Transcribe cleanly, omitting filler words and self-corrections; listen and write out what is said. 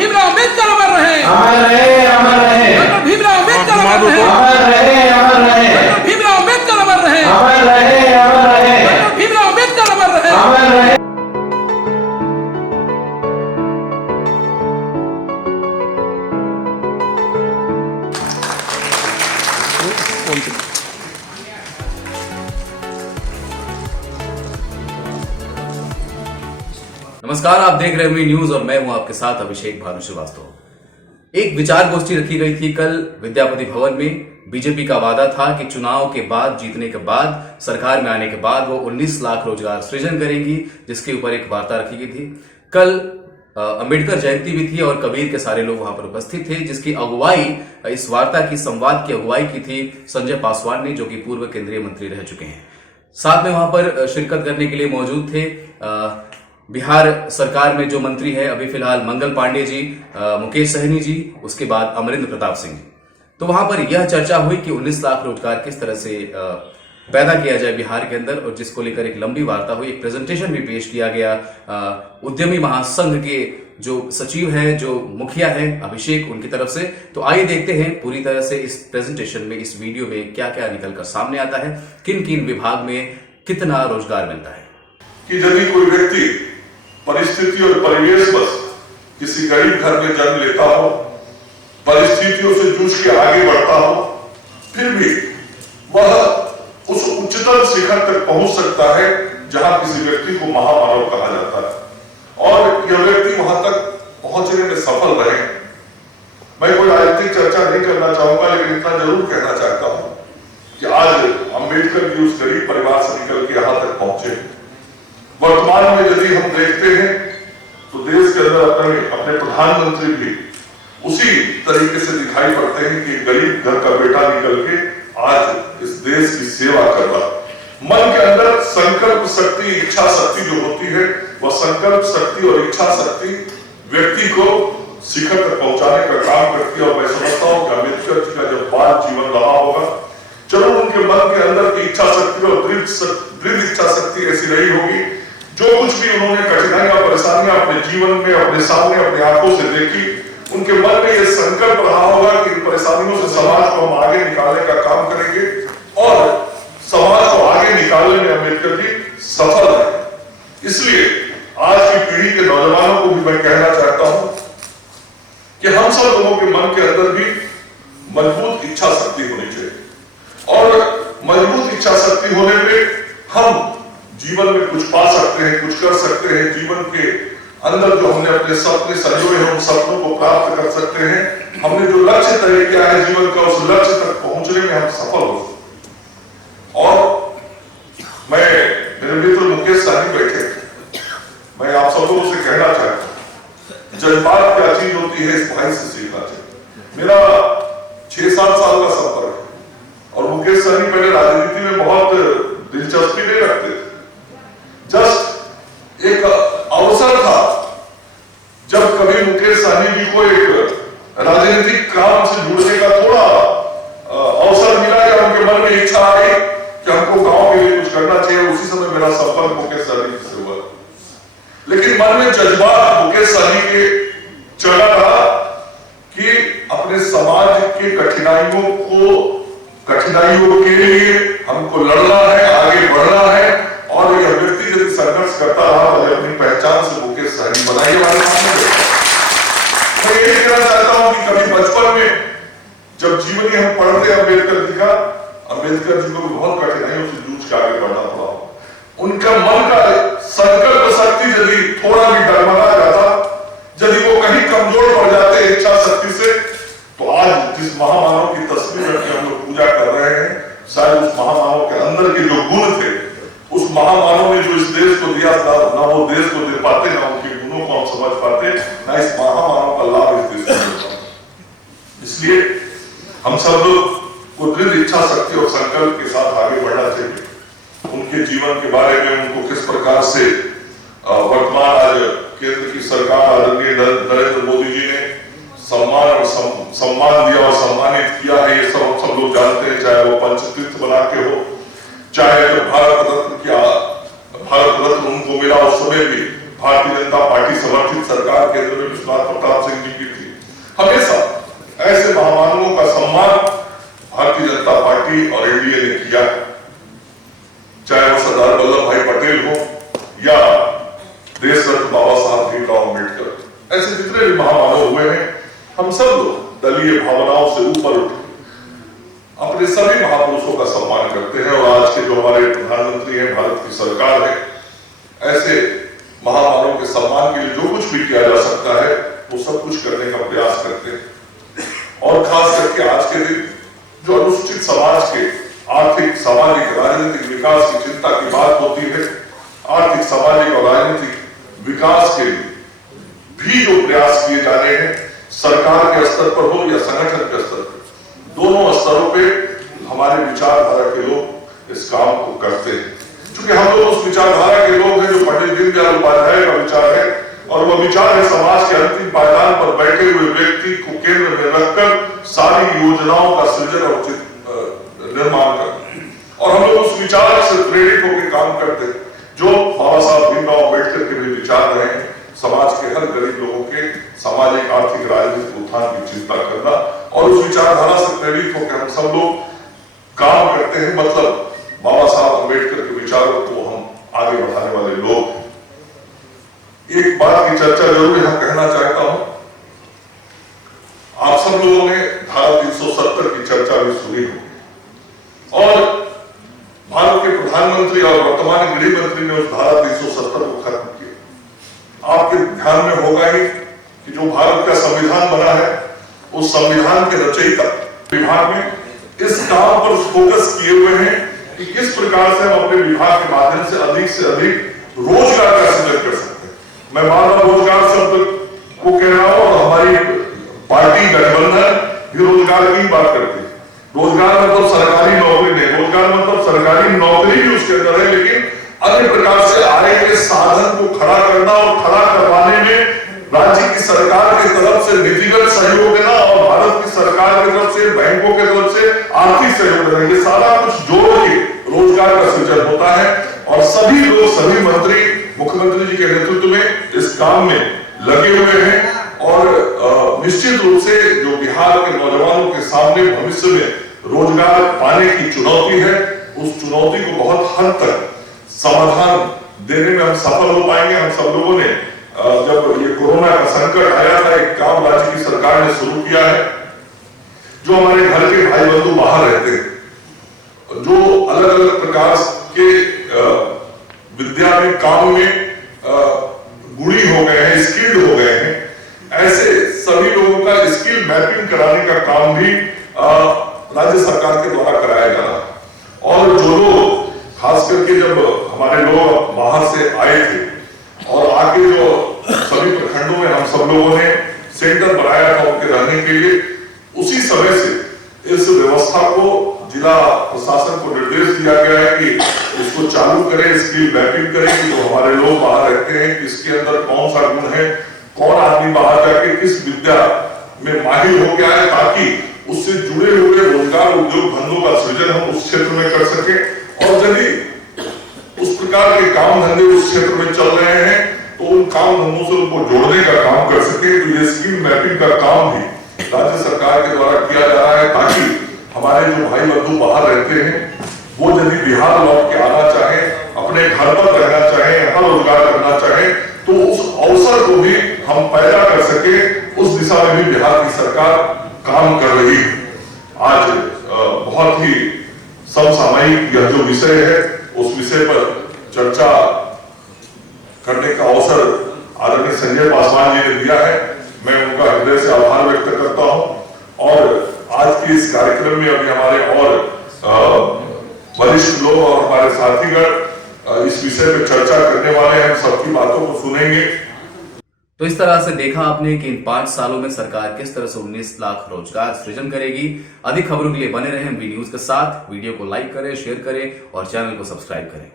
भीमराव अम्बेडकर अमर रहे, अमर रहे, अमर रहे। डॉक्टर भीमराव अम्बेडकर अमर रहे, अमर रहे, अमर रहे। डॉक्टर भीमराव अम्बेडकर अमर रहे, अमर रहे, अमर रहे। डॉक्टर भीमराव अम्बेडकर अमर रहे, अमर रहे। नमस्कार, आप देख रहे हैं न्यूज और मैं हूं आपके साथ अभिषेक भानु श्रीवास्तव। एक विचार गोष्ठी रखी गई थी कल विद्यापति भवन में। बीजेपी का वादा था कि चुनाव के बाद, जीतने के बाद, सरकार में आने के बाद वो 19 लाख रोजगार सृजन करेंगी, जिसके ऊपर एक वार्ता रखी गई थी। कल अंबेडकर जयंती भी थी और कबीर के सारे लोग वहां पर उपस्थित थे, जिसकी अगुवाई, इस वार्ता की, संवाद की अगुवाई की थी संजय पासवान ने, जो कि पूर्व केंद्रीय मंत्री रह चुके हैं। साथ में वहां पर शिरकत करने के लिए मौजूद थे बिहार सरकार में जो मंत्री है अभी फिलहाल, मंगल पांडे जी, मुकेश सहनी जी, उसके बाद अमरिंदर प्रताप सिंह जी। तो वहां पर यह चर्चा हुई कि 19 लाख रोजगार किस तरह से पैदा किया जाए बिहार के अंदर, और जिसको लेकर एक लंबी वार्ता हुई। एक प्रेजेंटेशन भी पेश किया गया उद्यमी महासंघ के जो सचिव हैं, जो मुखिया हैं अभिषेक, उनकी तरफ से। तो आइए देखते हैं पूरी तरह से इस प्रेजेंटेशन में, इस वीडियो में क्या क्या निकलकर सामने आता है, किन किन विभाग में कितना रोजगार मिलता है। कि यदि कोई व्यक्ति परिस्थिति और परिवेश बस किसी गरीब घर में जन्म लेता हो, परिस्थितियों से जूझ के आगे बढ़ता हो, फिर भी वह उस उच्चतम शिखर तक पहुंच सकता है जहां किसी व्यक्ति को महामानव कहा जाता है, और यह व्यक्ति वहां तक पहुंचने में सफल रहे। मैं कोई राजनीतिक चर्चा नहीं करना चाहूंगा, लेकिन इतना जरूर कहना चाहता हूं कि आज अंबेडकर जी उस गरीब परिवार से निकल के यहां तक पहुंचे। वर्तमान में यदि हम देखते हैं तो देश के अंदर अपने प्रधानमंत्री भी उसी तरीके से दिखाई पड़ते हैं कि गरीब घर का बेटा निकल के आज इस देश की सेवा कर रहा। मन के अंदर संकल्प शक्ति, इच्छा शक्ति जो होती है, वह संकल्प शक्ति और इच्छा शक्ति व्यक्ति को शिखर तक पहुंचाने का काम करती है। और मैं समझता हूं कि अम्बेडकर जी का जब बाल जीवन रहा होगा, जरूर उनके मन के अंदर की इच्छा शक्ति और दृढ़ इच्छा शक्ति ऐसी रही होगी, जो कुछ भी उन्होंने कठिनाइयां, परेशानियां अपने जीवन में, अपने सामने, अपने आंखों से देखी, उनके मन में यह संकल्प रहा होगा कि इन परेशानियों से समाज को हम आगे निकालने का काम करेंगे, और समाज को आगे निकालने में अम्बेडकर जी सफल है। इसलिए आज की पीढ़ी के नौजवानों को भी मैं कहना चाहता हूं कि हम सब लोगों के मन के अंदर भी मजबूत इच्छा शक्ति होनी चाहिए, और मजबूत इच्छा शक्ति होने पे हम जीवन में कुछ पा सकते हैं, कुछ कर सकते हैं। जीवन के अंदर जो हमने अपने सपने संजोए हैं, उन सपनों को प्राप्त कर सकते हैं। हमने जो लक्ष्य तय किया है जीवन का, उस लक्ष्य तक पहुंचने में हम सफल हो सकते। और मेरे मित्र मुकेश सहनी बैठे, मैं आप सब लोगों से कहना चाहता हूं, जज्बात क्या चीज होती है, इस भाई से सीखना चाहिए। मेरा 6-7 साल का सफर है, और मुकेश सहनी पहले राजनीति में बहुत दिलचस्पी नहीं रखते थे। जस्ट एक अवसर था जब कभी मुकेश सहनी जी को एक राजनीतिक काम से जुड़ने का थोड़ा अवसर मिला, या उनके मन में इच्छा आई कि हमको गांव के लिए कुछ करना चाहिए। उसी समय मेरा संपर्क मुकेश सहनी जी से हुआ, लेकिन मन में जज्बात मुकेश सहनी के चला रहा कि अपने समाज के कठिनाइयों के लिए हमको लड़ना है, आगे बढ़ना है। और यह व्यक्ति यदि संघर्ष करता रहा तो अपनी पहचान से मुकेश सहनी बनाई वाले सामने। मैं ये कहना चाहता हूं कि कभी बचपन में जब जीवनी हम पढ़ते हैं अम्बेडकर जी का, अम्बेडकर जी को बहुत कठिनाइयों से जूझ के आगे बढ़ना पड़ा। उनका मन का संकल्प शक्ति यदि थोड़ा भी डगमगा जाता, यदि वो कहीं कमजोर पड़ जाते इच्छा शक्ति से, तो आज जिस महामानव की तस्वीर रखकर हम लोग पूजा कर रहे हैं, शायद उस महामानव के अंदर के जो गुण थे, उस महामानव ने जो इस देश को दिया था, ना वो देश को दे पाते, ना उनके गुणों को हम समझ पाते, ना इस महामानव का लाभ इस देश को मिलता। इसलिए हम सब लोग को दृढ़ इच्छा शक्ति और संकल्प के साथ आगे बढ़ना चाहिए। उनके जीवन के बारे में, उनको किस प्रकार से वर्तमान आज केंद्र की सरकार आदरणीय नरेंद्र मोदी जी ने सम्मान दिया और सम्मानित किया है, ये सब लोग जानते हैं। चाहे वो पंचतीर्थ बना के हो, चाहे जो भारत रत्न उनको मिला, उस समय भी भारतीय जनता पार्टी समर्थित सरकार केंद्र में विश्वनाथ प्रताप सिंह जी की थी। हमेशा ऐसे महामानवों का सम्मान भारतीय जनता पार्टी और एनडीए ने किया, चाहे वो सरदार वल्लभ भाई पटेल हो या देश रत्न बाबा साहब भीमराव अम्बेडकर, ऐसे जितने भी महामानव हुए हैं, हम सब लोग दलीय भावनाओं से ऊपर उठ अपने सभी महापुरुषों का सम्मान करते हैं। और आज के जो हमारे प्रधानमंत्री हैं, भारत की सरकार है, ऐसे महामानवों के सम्मान के लिए जो कुछ भी किया जा सकता है वो सब कुछ करने का प्रयास करते हैं। और खास करके आज के दिन जो अनुसूचित समाज के आर्थिक, सामाजिक, राजनीतिक विकास की चिंता की बात होती है, आर्थिक, सामाजिक और राजनीतिक विकास के लिए भी जो प्रयास किए जा रहे हैं, सरकार के स्तर पर हो या संगठन के स्तर पर, दोनों स्तरों पे हमारे विचारधारा के लोग इस काम को करते हैं। क्योंकि हम लोग उस विचारधारा के लोग हैं जो पंडित दीनदयाल उपाध्याय का विचार है, और वह विचार है समाज के अंतिम पायदान पर बैठे हुए व्यक्ति को केंद्र में रखकर सारी योजनाओं का सृजन और निर्माण करना। और हम लोग उस विचार से प्रेरित होकर काम करते हैं जो बाबा साहब भीमराव अम्बेडकर के भी विचार रहे हैं, समाज के हर गरीब लोगों के सामाजिक, आर्थिक, राजनीतिक उत्थान की चिंता करना। और उस विचारधारा से प्रेरित होकर हम सब लोग काम करते हैं। मतलब बाबा साहब अम्बेडकर के विचारों को हम आगे बढ़ाने वाले लोग। एक बात की चर्चा जरूर यहां कहना चाहता हूं, आप सब लोगों ने धारा 370 की चर्चा भी सुनी होगी, और भारत के प्रधानमंत्री और वर्तमान गृह मंत्री ने उस धारा 370 को खत्म किया। आपके ध्यान में होगा ही कि जो भारत का संविधान बना है, उस संविधान के रचयिता विभाग में इस काम पर फोकस किए हुए हैं कि किस प्रकार से हम अपने विभाग के माध्यम से अधिक रोजगार का सृजन कर सकते हैं। मैं बार बार रोजगार शब्द को कह रहा हूं, और हमारी पार्टी गठबंधन भी रोजगार की बात करती है। रोजगार मतलब सरकारी नौकरी नहीं, रोजगार मतलब सरकारी नौकरी भी उसके अंदर है, लेकिन अन्य प्रकार से आय के साधन को खड़ा करना और खड़ा करवाने में राज्य की सरकार की तरफ से नीतिगत सहयोग देना और भारत की सरकार की तरफ से, बैंकों की तरफ से आर्थिक सहयोग देना, ये सारा कुछ जोड़ के रोजगार का सृजन होता है। और सभी लोग, सभी मंत्री मुख्यमंत्री जी के नेतृत्व में इस काम में लगे हुए हैं। और निश्चित रूप से जो बिहार के नौजवानों के सामने भविष्य में रोजगार पाने की चुनौती है, उस चुनौती को बहुत हद तक समाधान देने में हम सफल हो पाएंगे। हम सब लोगों ने जब ये कोरोना का संकट आया था, एक काम राज्य की सरकार ने शुरू किया है। जो हमारे घर के भाई बंधु बाहर रहते हैं, जो अलग अलग प्रकार के विद्या में, काम में गुणी हो गए हैं, स्किल्ड हो गए हैं, ऐसे सभी लोगों का स्किल मैपिंग कराने का काम भी राज्य सरकार के द्वारा कराया जा रहा है। और जो लोग, खास करके जब हमारे लोग बाहर से आए थे और आके जो सभी प्रखंडों में हम सब लोगों ने सेंटर बनाया था उनके रहने के लिए, उसी समय से इस व्यवस्था को जिला प्रशासन को निर्देश दिया गया है कि इसको चालू करें, स्किल मैपिंग करें कि जो हमारे लोग बाहर रहते हैं किसके अंदर कौन सा गुण है, कौन आदमी बाहर जाके किस विद्या में माहिर हो गया है, ताकि उससे जुड़े हुए रोजगार, उद्योग धंधों का सृजन हम उस क्षेत्र में कर सके। और यदि उस प्रकार के काम धंधे उस क्षेत्र में चल रहे हैं तो उन काम धंधों से उनको जोड़ने का काम कर सके। तो ये स्किल मैपिंग का काम भी राज्य सरकार के द्वारा किया जा रहा है, ताकि हमारे जो भाई बंधु बाहर रहते हैं वो यदि बिहार लौट के आना चाहे, अपने घर पर रहना चाहे, यहाँ रोजगार करना चाहे, तो उस अवसर को भी हम पैदा कर सके। उस दिशा में भी बिहार की सरकार काम कर रही है। आज बहुत ही समसामयिक यह जो विषय है, उस विषय पर चर्चा करने का अवसर आदरणीय संजय पासवान जी ने दिया है। मैं उनका हृदय से आभार व्यक्त करता हूं। और आज के इस कार्यक्रम में अभी हमारे और वरिष्ठ लोग और हमारे साथीगण इस विषय पर चर्चा करने वाले हैं, हम सबकी बातों को सुनेंगे। तो इस तरह से देखा आपने कि इन 5 सालों में सरकार किस तरह से 19 लाख रोजगार सृजन करेगी। अधिक खबरों के लिए बने रहें एमबी न्यूज के साथ। वीडियो को लाइक करें, शेयर करें और चैनल को सब्सक्राइब करें।